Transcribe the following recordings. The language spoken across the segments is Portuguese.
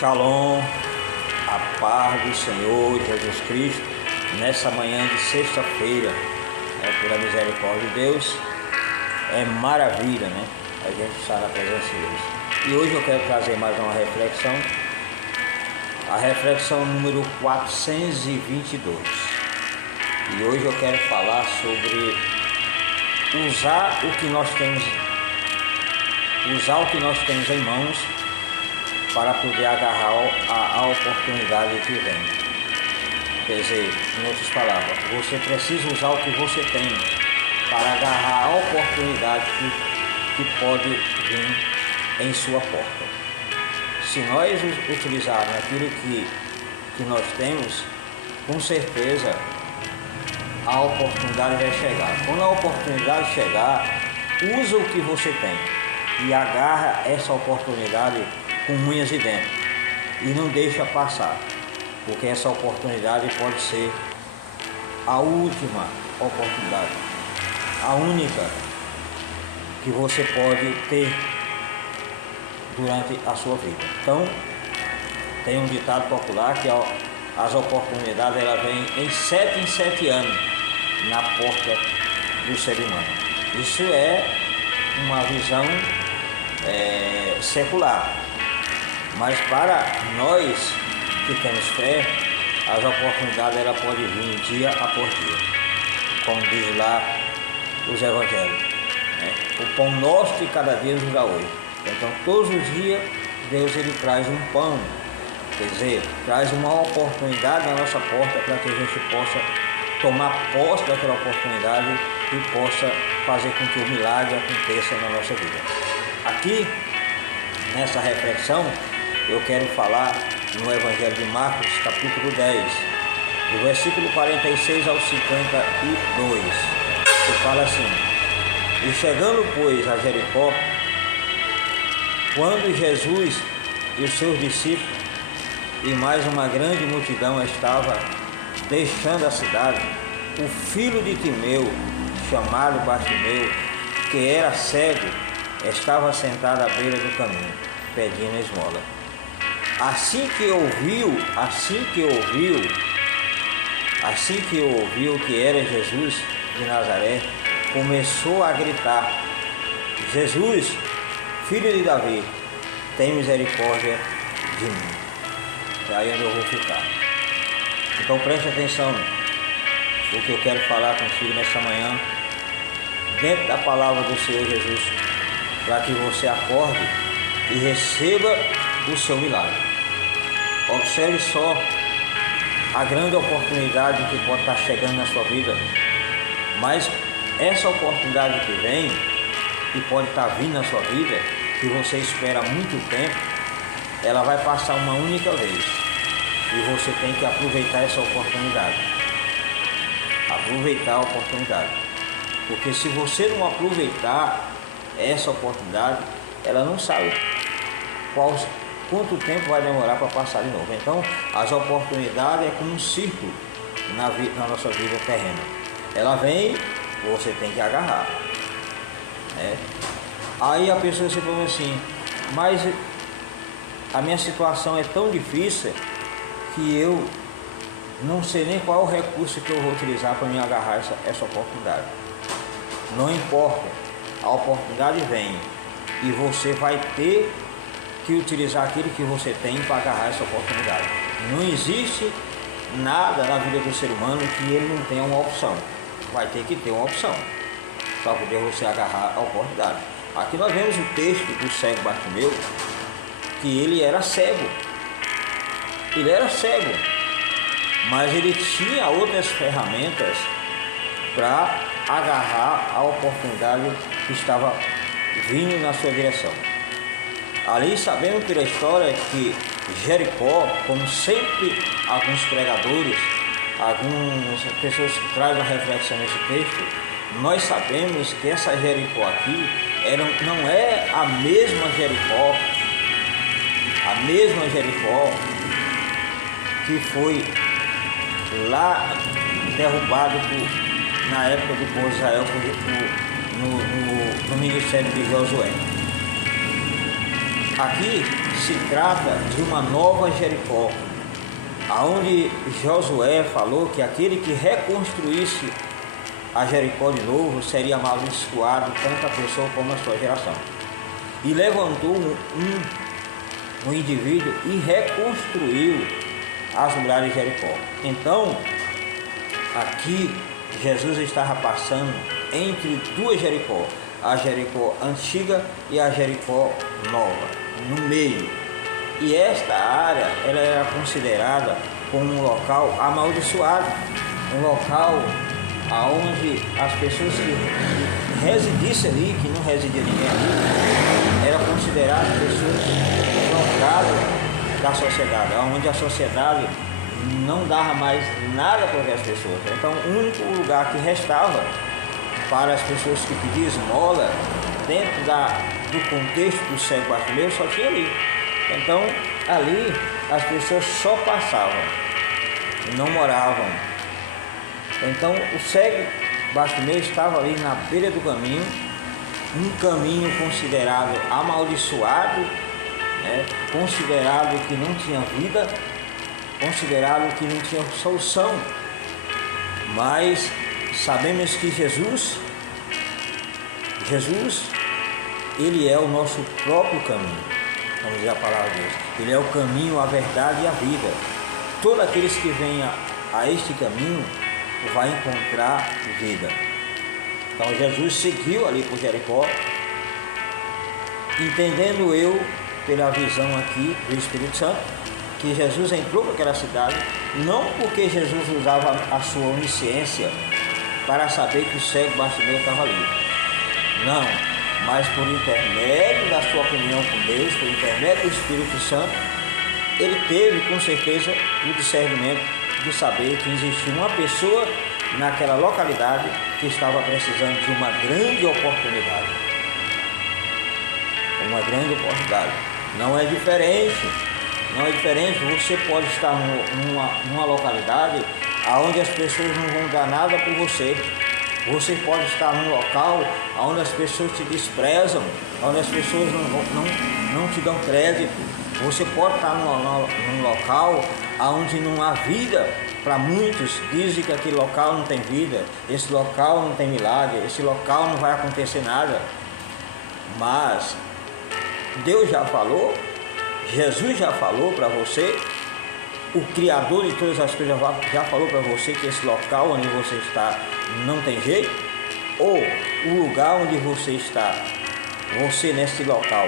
Shalom, a paz do Senhor Jesus Cristo, nessa manhã de sexta-feira, pela misericórdia de Deus, é maravilha, né? A gente estar na presença de Deus. E hoje eu quero trazer mais uma reflexão, a reflexão número 422. E hoje eu quero falar sobre usar o que nós temos em mãos para poder agarrar a oportunidade que vem. Quer dizer, em outras palavras, você precisa usar o que você tem para agarrar a oportunidade que pode vir em sua porta. Se nós utilizarmos aquilo que nós temos, com certeza a oportunidade vai chegar. Quando a oportunidade chegar, usa o que você tem e agarra essa oportunidade com unhas e dentes e não deixa passar, porque essa oportunidade pode ser a última oportunidade, a única que você pode ter durante a sua vida. Então, tem um ditado popular que as oportunidades elas vêm em 7 anos na porta do ser humano. Isso é uma visão secular. Mas para nós que temos fé, as oportunidades ela pode vir dia após dia, como diz lá os evangelhos, né? O pão nosso de cada dia nos dá hoje. Então todos os dias Deus ele traz um pão, quer dizer, traz uma oportunidade na nossa porta para que a gente possa tomar posse daquela oportunidade e possa fazer com que o milagre aconteça na nossa vida. Aqui, nessa reflexão, eu quero falar no Evangelho de Marcos, capítulo 10, do versículo 46 ao 52, que fala assim: E chegando, pois, a Jericó, quando Jesus e os seus discípulos e mais uma grande multidão estava deixando a cidade, o filho de Timeu, chamado Bartimeu, que era cego, estava sentado à beira do caminho, pedindo esmola. Assim que ouviu que era Jesus de Nazaré, começou a gritar: Jesus, filho de Davi, tem misericórdia de mim. É aí onde eu vou ficar. Então preste atenção no que eu quero falar contigo nessa manhã, dentro da palavra do Senhor Jesus, para que você acorde e receba o seu milagre. Observe só a grande oportunidade que pode estar chegando na sua vida, mas essa oportunidade que vem, que pode estar vindo na sua vida, que você espera há muito tempo, ela vai passar uma única vez e você tem que aproveitar essa oportunidade. Aproveitar a oportunidade, porque se você não aproveitar essa oportunidade, ela não sabe quanto tempo vai demorar para passar de novo. Então, as oportunidades é como um círculo na nossa vida terrena. Ela vem, você tem que agarrar. Aí a pessoa se pergunta assim: mas a minha situação é tão difícil que eu não sei nem qual é o recurso que eu vou utilizar para me agarrar essa oportunidade. Não importa, a oportunidade vem e você vai ter que utilizar aquilo que você tem para agarrar essa oportunidade. Não existe nada na vida do ser humano que ele não tenha uma opção. Vai ter que ter uma opção para poder você agarrar a oportunidade. Aqui nós vemos o texto do cego Bartimeu, que ele era cego. Ele era cego, mas ele tinha outras ferramentas para agarrar a oportunidade que estava vindo na sua direção. Ali sabemos pela história que Jericó, como sempre alguns pregadores, algumas pessoas que trazem a reflexão nesse texto, nós sabemos que essa Jericó aqui não é a mesma Jericó que foi lá derrubado na época do povo de Israel no ministério de Josué. Aqui se trata de uma nova Jericó, aonde Josué falou que aquele que reconstruísse a Jericó de novo seria amaldiçoado, tanto a pessoa como a sua geração. E levantou um indivíduo e reconstruiu as muralhas de Jericó. Então, aqui Jesus estava passando entre duas Jericó, a Jericó antiga e a Jericó nova, no meio. E esta área ela era considerada como um local amaldiçoado, um local onde as pessoas que residissem ali, que não residia ninguém ali, eram consideradas pessoas trocadas da sociedade, onde a sociedade não dava mais nada para aquelas pessoas. Então, o único lugar que restava para as pessoas que pediam esmola, dentro do contexto do cego Bartimeu, só tinha ali. Então, ali as pessoas só passavam, não moravam. Então, o cego Bartimeu estava ali na beira do caminho, um caminho considerado amaldiçoado, né? Considerado que não tinha vida, considerado que não tinha solução. Mas sabemos que Jesus, ele é o nosso próprio caminho. Vamos dizer a palavra de Deus. Ele é o caminho, a verdade e a vida. Todos aqueles que venham a este caminho vai encontrar vida. Então Jesus seguiu ali por Jericó, entendendo eu, pela visão aqui do Espírito Santo, que Jesus entrou para aquela cidade, não porque Jesus usava a sua onisciência para saber que o cego Bartimeu estava ali. Não, mas por intermédio da sua comunhão com Deus, por intermédio do Espírito Santo, ele teve com certeza o discernimento de saber que existia uma pessoa naquela localidade que estava precisando de uma grande oportunidade. Uma grande oportunidade. Não é diferente. Você pode estar numa localidade onde as pessoas não vão dar nada por você. Você pode estar num local onde as pessoas te desprezam, onde as pessoas não te dão crédito. Você pode estar num local onde não há vida. Para muitos, dizem que aquele local não tem vida, esse local não tem milagre, esse local não vai acontecer nada. Mas Deus já falou, Jesus já falou para você, o Criador de todas as coisas já falou para você que esse local onde você está não tem jeito, ou o lugar onde você está, você nesse local,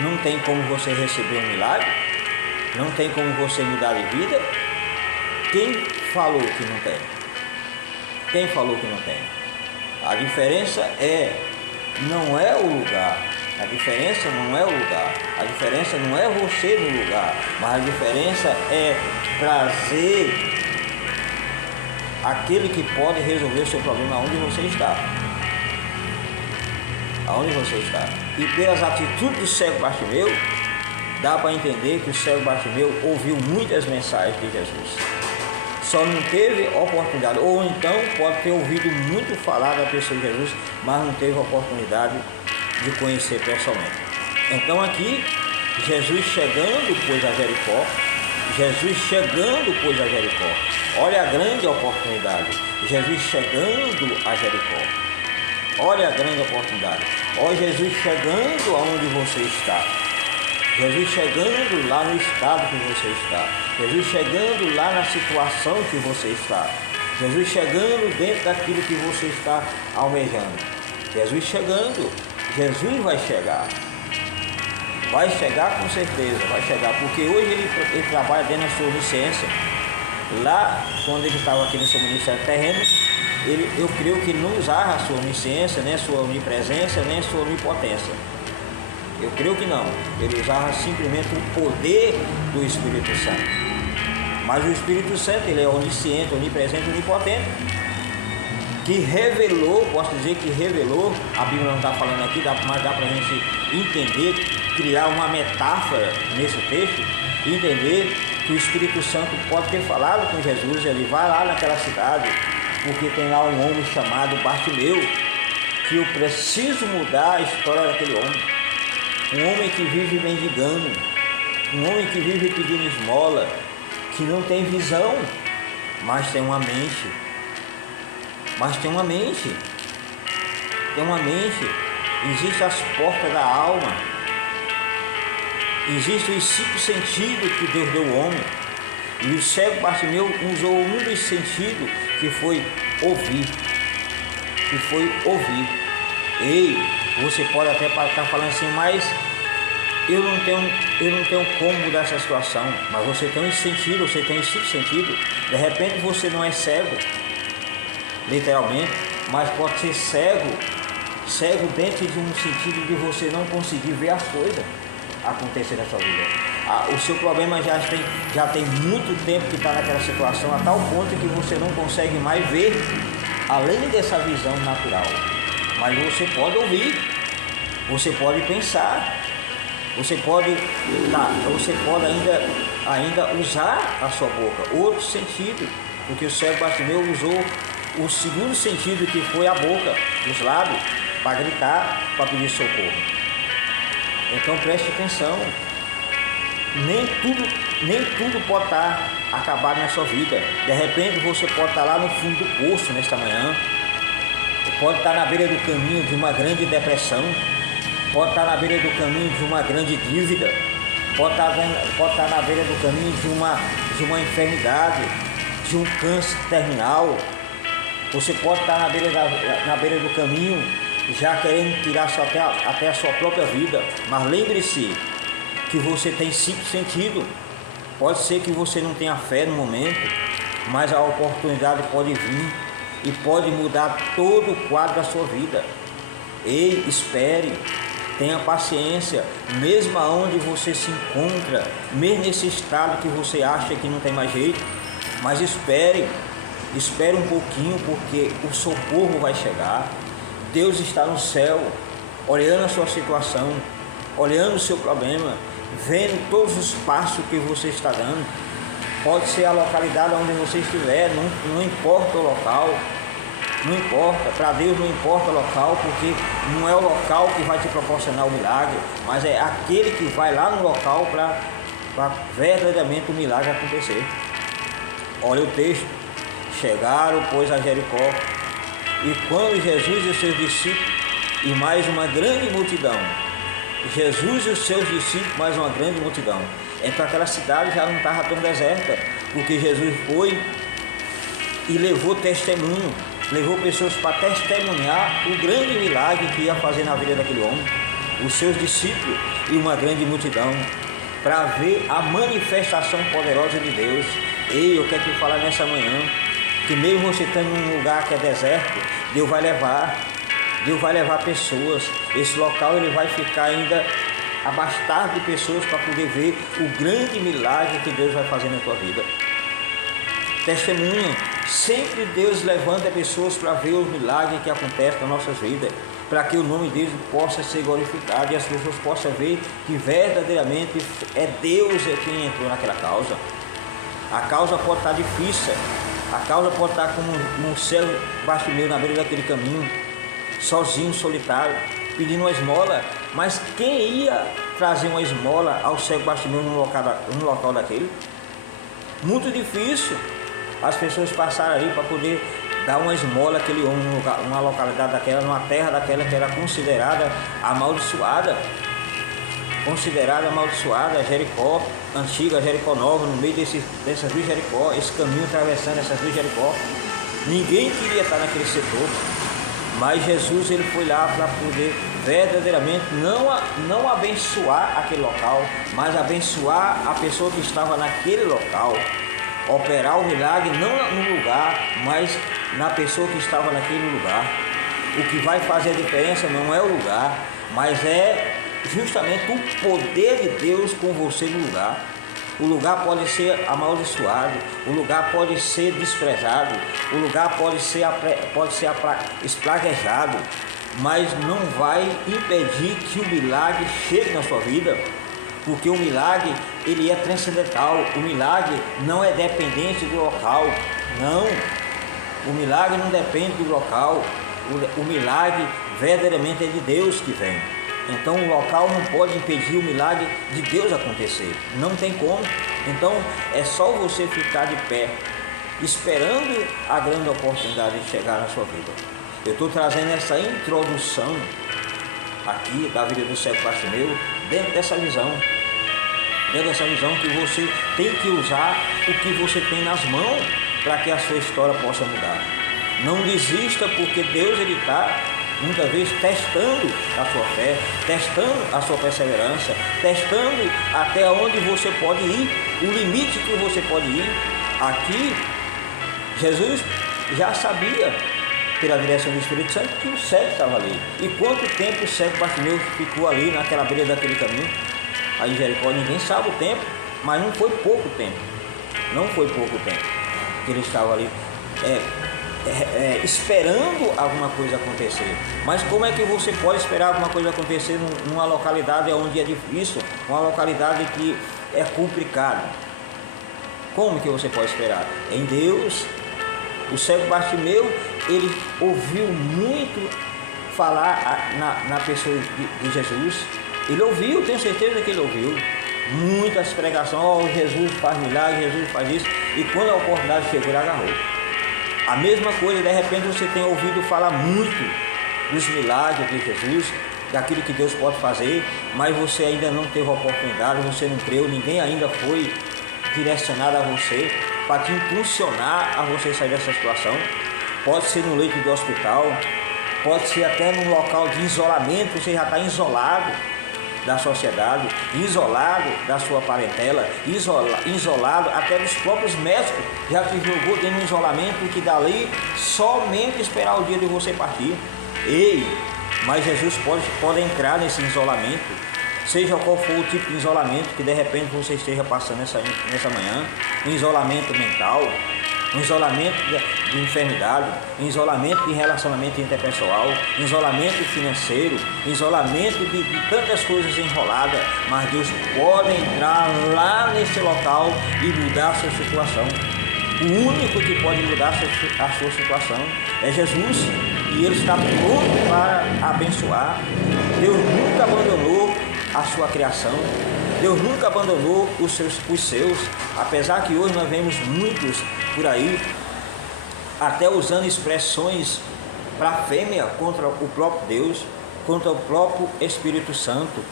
não tem como você receber um milagre, não tem como você mudar de vida. Quem falou que não tem? Quem falou que não tem? A diferença não é o lugar. A diferença não é o lugar. A diferença não é você no lugar. Mas a diferença é trazer aquele que pode resolver o seu problema onde você está. Aonde você está. E pelas atitudes do cego Bartimeu, dá para entender que o cego Bartimeu ouviu muitas mensagens de Jesus. Só não teve oportunidade, ou então pode ter ouvido muito falar da pessoa de Jesus, mas não teve oportunidade de conhecer pessoalmente. Então aqui, Jesus chegando, pois, a Jericó, olha a grande oportunidade, Jesus chegando a Jericó, olha a grande oportunidade, olha Jesus chegando aonde você está. Jesus chegando lá no estado que você está. Jesus chegando lá na situação que você está. Jesus chegando dentro daquilo que você está almejando. Jesus chegando. Jesus vai chegar. Vai chegar com certeza, vai chegar. Porque hoje ele trabalha dentro da sua onisciência. Lá, quando ele estava aqui no seu ministério terreno, eu creio que ele não usava a sua onisciência, nem a sua onipresença, nem a sua onipotência. Eu creio que não. Ele usava simplesmente o poder do Espírito Santo. Mas o Espírito Santo, ele é onisciente, onipresente, onipotente. Que revelou, posso dizer que revelou, a Bíblia não está falando aqui, mas dá para a gente entender, criar uma metáfora nesse texto, entender que o Espírito Santo pode ter falado com Jesus. Ele vai lá naquela cidade, porque tem lá um homem chamado Bartimeu, que eu preciso mudar a história daquele homem. um homem que vive mendigando, um homem que vive pedindo esmola, que não tem visão, mas tem uma mente. Existem as portas da alma, existem os 5 sentidos que Deus deu ao homem. E o cego Bartimeu usou um dos sentidos, que foi ouvir. Ei, você pode até estar falando assim, mas eu não tenho como mudar essa situação. Mas você tem um sentido, você tem 5 sentidos. De repente você não é cego, literalmente, mas pode ser cego dentro de um sentido de você não conseguir ver as coisas acontecer na sua vida. O seu problema já tem muito tempo que está naquela situação, a tal ponto que você não consegue mais ver além dessa visão natural. Mas você pode ouvir, você pode pensar, você pode ainda usar a sua boca, outro sentido, porque o cego Bartimeu usou o segundo sentido, que foi a boca, os lábios, para gritar, para pedir socorro. Então preste atenção, nem tudo pode estar acabado na sua vida. De repente você pode estar lá no fundo do poço nesta manhã, pode estar na beira do caminho de uma grande depressão, pode estar na beira do caminho de uma grande dívida, pode estar na beira do caminho de uma enfermidade, de um câncer terminal. Você pode estar na beira do caminho já querendo tirar até a sua própria vida. Mas lembre-se que você tem 5 sentidos. Pode ser que você não tenha fé no momento, mas a oportunidade pode vir e pode mudar todo o quadro da sua vida. Ei, espere, tenha paciência, mesmo aonde você se encontra, mesmo nesse estado que você acha que não tem mais jeito, mas espere um pouquinho, porque o socorro vai chegar. Deus está no céu, olhando a sua situação, olhando o seu problema, vendo todos os passos que você está dando. Pode ser a localidade onde você estiver, não importa o local, não importa, para Deus não importa o local, porque não é o local que vai te proporcionar o milagre, mas é aquele que vai lá no local para verdadeiramente o milagre acontecer. Olha o texto: chegaram, pois, a Jericó, e quando Jesus e os seus discípulos e mais uma grande multidão, Jesus e os seus discípulos, mais uma grande multidão. Então aquela cidade já não estava tão deserta, porque Jesus foi e levou testemunho, levou pessoas para testemunhar o grande milagre que ia fazer na vida daquele homem, os seus discípulos e uma grande multidão, para ver a manifestação poderosa de Deus. E eu quero te falar nessa manhã, que mesmo você estando num lugar que é deserto, Deus vai levar pessoas. Esse local ele vai ficar ainda abastado de pessoas para poder ver o grande milagre que Deus vai fazer na tua vida. Testemunha, sempre Deus levanta pessoas para ver os milagres que acontecem nas nossas vidas, para que o nome de Deus possa ser glorificado e as pessoas possam ver que verdadeiramente é Deus quem entrou naquela causa. A causa pode estar difícil, a causa pode estar como um cego Bartimeu na beira daquele caminho, sozinho, solitário, pedindo uma esmola. Mas quem ia trazer uma esmola ao cego Bartimeu num local daquele? Muito difícil as pessoas passaram ali para poder dar uma esmola àquele homem, numa localidade daquela, numa terra daquela que era considerada amaldiçoada, Jericó antiga, Jericó nova, no meio dessas duas Jericó, esse caminho atravessando essas duas Jericó. Ninguém queria estar naquele setor, mas Jesus ele foi lá para poder verdadeiramente não abençoar aquele local, mas abençoar a pessoa que estava naquele local, operar o milagre não no lugar, mas na pessoa que estava naquele lugar. O que vai fazer a diferença não é o lugar, mas é justamente o poder de Deus com você no lugar. O lugar pode ser amaldiçoado, o lugar pode ser desprezado, o lugar pode ser espraguejado, mas não vai impedir que o milagre chegue na sua vida, porque o milagre ele é transcendental. O milagre não é dependente do local, não. O milagre não depende do local. O milagre verdadeiramente é de Deus que vem. Então o local não pode impedir o milagre de Deus acontecer. Não tem como. Então é só você ficar de pé, esperando a grande oportunidade de chegar na sua vida. Eu estou trazendo essa introdução aqui da vida do cego Bartimeu dentro dessa visão. Dentro dessa visão que você tem que usar o que você tem nas mãos para que a sua história possa mudar. Não desista, porque Deus ele está muitas vezes testando a sua fé, testando a sua perseverança, testando até onde você pode ir, o limite que você pode ir. Aqui, Jesus já sabia, pela direção do Espírito Santo, que o cego estava ali. E quanto tempo o cego Bartimeu ficou ali naquela beira daquele caminho? Aí em Jericó, ninguém sabe o tempo, mas não foi pouco tempo. Não foi pouco tempo que ele estava ali esperando alguma coisa acontecer. Mas como é que você pode esperar alguma coisa acontecer numa localidade onde é difícil, uma localidade que é complicada? Como que você pode esperar? Em Deus. O cego Bartimeu, ele ouviu muito falar na pessoa de Jesus. Ele ouviu, tenho certeza que ele ouviu muitas pregações. Jesus faz milagre, Jesus faz isso. E quando a oportunidade chegou, ele agarrou. A mesma coisa, de repente você tem ouvido falar muito dos milagres de Jesus, daquilo que Deus pode fazer, mas você ainda não teve a oportunidade, você não creu, ninguém ainda foi direcionado a você para te impulsionar a você sair dessa situação. Pode ser no leito do hospital, pode ser até num local de isolamento, você já está isolado da sociedade, isolado da sua parentela, isolado até dos próprios médicos, já te jogou dentro de um isolamento que dali somente esperar o dia de você partir. Ei, mas Jesus pode entrar nesse isolamento, seja qual for o tipo de isolamento que de repente você esteja passando nessa manhã, um isolamento mental, um isolamento de enfermidade, um isolamento de relacionamento interpessoal, um isolamento financeiro, um isolamento de tantas coisas enroladas, mas Deus pode entrar lá nesse local e mudar a sua situação. O único que pode mudar a sua situação é Jesus, e Ele está pronto para abençoar. Deus nunca abandonou a sua criação, Deus nunca abandonou os seus, apesar que hoje nós vemos muitos por aí até usando expressões blasfêmias contra o próprio Deus, contra o próprio Espírito Santo,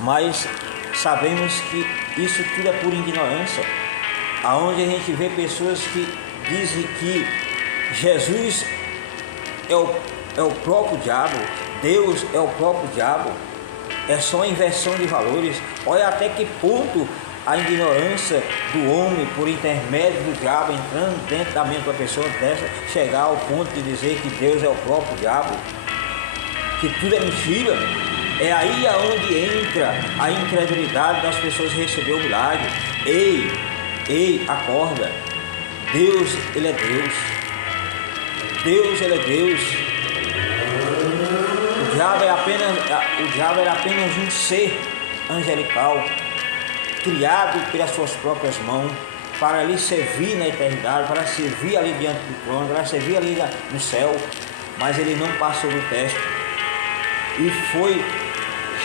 mas sabemos que isso tudo é por ignorância, aonde a gente vê pessoas que dizem que Jesus é o próprio diabo, Deus é o próprio diabo. É só inversão de valores. Olha até que ponto a ignorância do homem, por intermédio do diabo, entrando dentro da mente da pessoa dessa, chegar ao ponto de dizer que Deus é o próprio diabo, que tudo é mentira. É aí aonde entra a incredulidade das pessoas receber o milagre. Ei, acorda. Deus, Ele é Deus. Deus, Ele é Deus. O diabo era apenas um ser angelical, criado pelas suas próprias mãos, para lhe servir na eternidade, para servir ali diante do trono, para servir ali no céu, mas ele não passou do teste e foi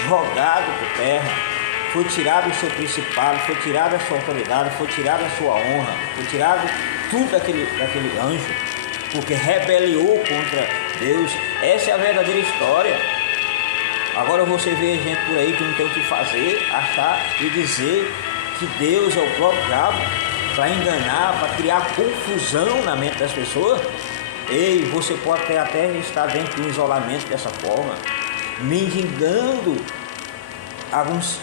jogado por terra, foi tirado o seu principado, foi tirado a sua autoridade, foi tirado a sua honra, foi tirado tudo daquele anjo, porque rebeliou contra Deus. Essa é a verdadeira história. Agora você vê gente por aí que não tem o que fazer, achar e dizer que Deus é o próprio diabo, para enganar, para criar confusão na mente das pessoas. Ei, você pode até estar dentro de um isolamento dessa forma, mendigando alguns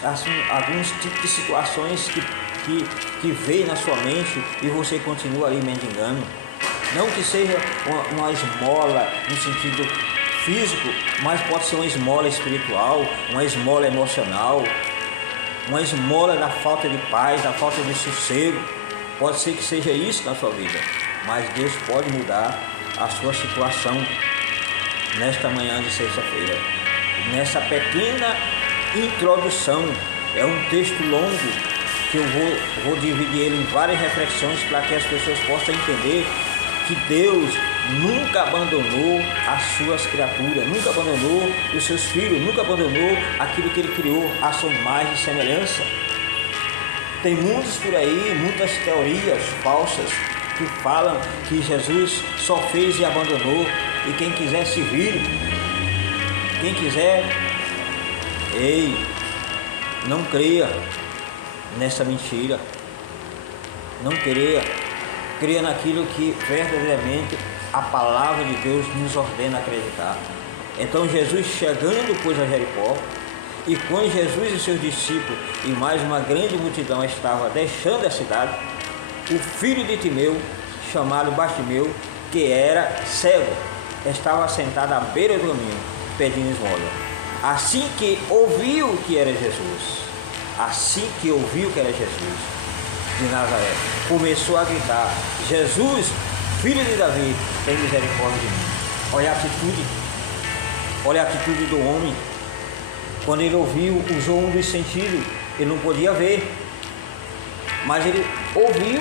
tipos de situações que veio na sua mente e você continua ali mendigando. Não que seja uma esmola no sentido físico, mas pode ser uma esmola espiritual, uma esmola emocional, uma esmola da falta de paz, da falta de sossego. Pode ser que seja isso na sua vida, mas Deus pode mudar a sua situação nesta manhã de sexta-feira. Nessa pequena introdução, é um texto longo que eu vou dividir ele em várias reflexões para que as pessoas possam entender que Deus nunca abandonou as suas criaturas, nunca abandonou os seus filhos, nunca abandonou aquilo que ele criou, a sua imagem e semelhança. Tem muitos por aí, muitas teorias falsas que falam que Jesus só fez e abandonou, e quem quiser servir, quem quiser, ei, não creia nessa mentira, não creia, creia naquilo que verdadeiramente a palavra de Deus nos ordena acreditar. Então Jesus, chegando pois a Jericó, e quando Jesus e seus discípulos e mais uma grande multidão estava deixando a cidade, o filho de Timeu, chamado Bartimeu, que era cego, estava sentado à beira do caminho, pedindo esmola. Assim que ouviu que era Jesus, de Nazaré, começou a gritar: Jesus, filho de Davi, tem misericórdia de mim. Olha a atitude do homem. Quando ele ouviu, usou um dos sentidos, ele não podia ver, mas ele ouviu